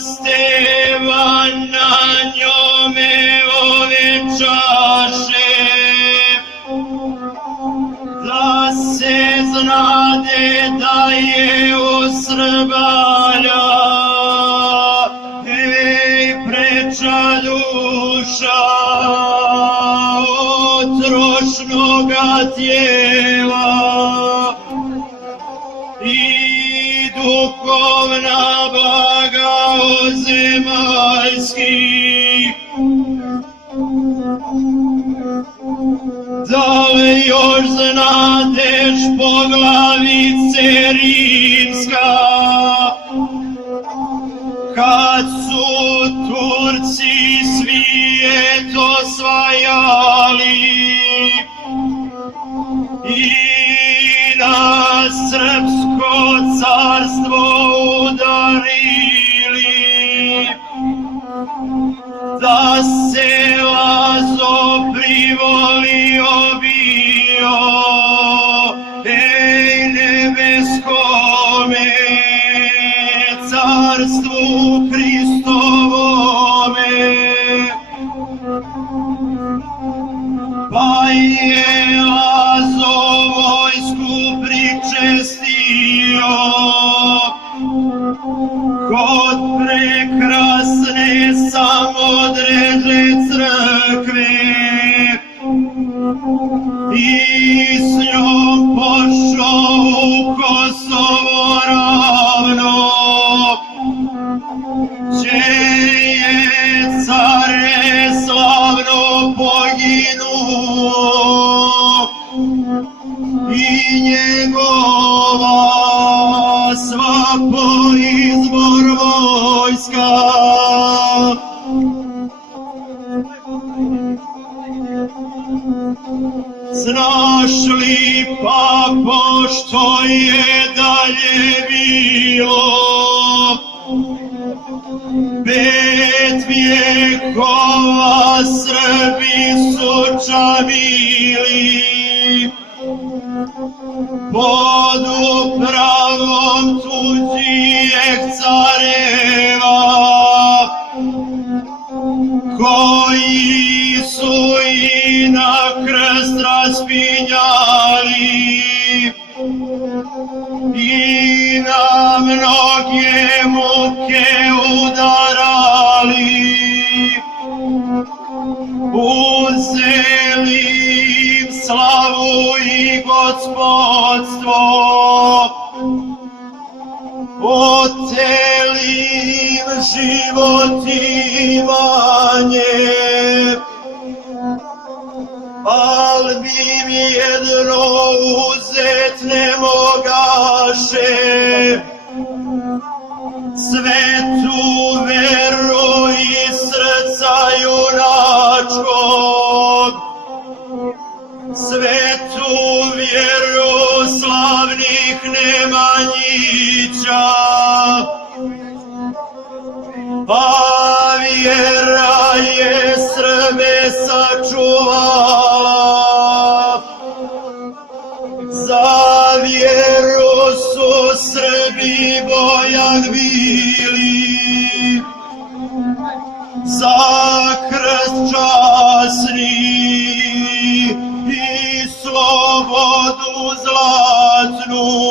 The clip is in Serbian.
Stevan na njome ovečaše, da se znade da je osrbalja, ej preča duša od trošnoga tijela i duhovna blaga ozemaljskih. Da li još znadeš poglavice rimska, kad su Turci svijet osvajali i na srpsko carstvo udarili, da se Lazo privolio bio, ej nebeskome carstvu Hristovome, pa je Lazo vojsku pričestio kod prekrasne samodreže crkve i s njom pošao u Kosovo ravno, gdje je care slavno poginuo i njegova sva poizbor vojska. Znaš li pa pošto je dalje bilo 5 vjekova Srbi su čavili pod upravom tuđijeg careva, koji su i na krst raspinjali i na mnoge muke udarali, uzeli im slavu i gospodstvo, oteli im život i imanje, al bi im jedno uzet ne mogaše, svetu veru iz srca junačkog, svetu vjeru slavnih Nemanjića, pa vjera je Srbe sačuvala, za vjeru su Srbi bojan bili, za krst časni i slobodu zlatnu.